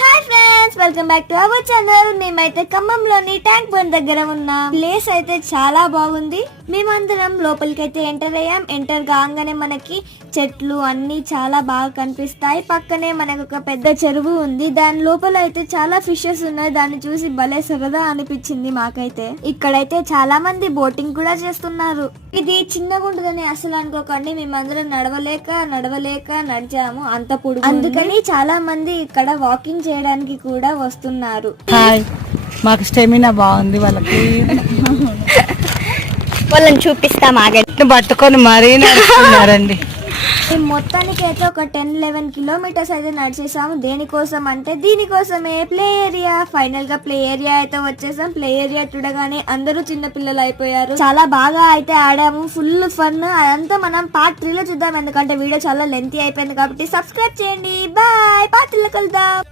Hi friends, welcome back to our channel. మేమైతే ఖమ్మంలోని tank bund దగ్గర ఉన్నాం. ప్లేస్ అయితే చాలా బాగుంది. మేమందరం లోపలికైతే ఎంటర్ అయ్యాం. ఎంటర్ కాగానే మనకి చెట్లు అన్ని చాలా బాగా కనిపిస్తాయి. పక్కనే మనకు ఒక పెద్ద చెరువు ఉంది. దాని లోపల అయితే చాలా ఫిషెస్ ఉన్నాయి. దాన్ని చూసి భలే సరదా అనిపించింది మాకైతే. ఇక్కడైతే చాలా మంది బోటింగ్ కూడా చేస్తున్నారు. ఇది చిన్నగా ఉంటుందని అసలు అనుకోకండి. మేమందరం నడవలేక నడిచాము. అంత పొడుగు, అందుకని చాలా మంది ఇక్కడ వాకింగ్ చేయడానికి కూడా వస్తున్నారు. హాయ్, మాకు స్టెమినా బాగుంది. వాళ్ళని చూపిస్తాం, ఆగండి. పట్టుకొని మరీ నడుస్తున్నారండి. మేము మొత్తానికి అయితే ఒక 10-11 కిలోమీటర్స్ అయితే నడిచేసాము. దేనికోసం అంటే దీనికోసమే ప్లే ఏరియా. ఫైనల్ గా ప్లే ఏరియా అయితే వచ్చేసాం. ప్లే ఏరియా చూడగానే అందరూ చిన్న పిల్లలు అయిపోయారు. చాలా బాగా అయితే ఆడాము, ఫుల్ ఫన్. అదంతా మనం పార్ట్ 3 లో చూద్దాం, ఎందుకంటే వీడియో చాలా లెంతీ అయిపోయింది కాబట్టి. సబ్స్క్రైబ్ చేయండి. బాయ్, పార్ట్ 3 లో కలుద్దాం.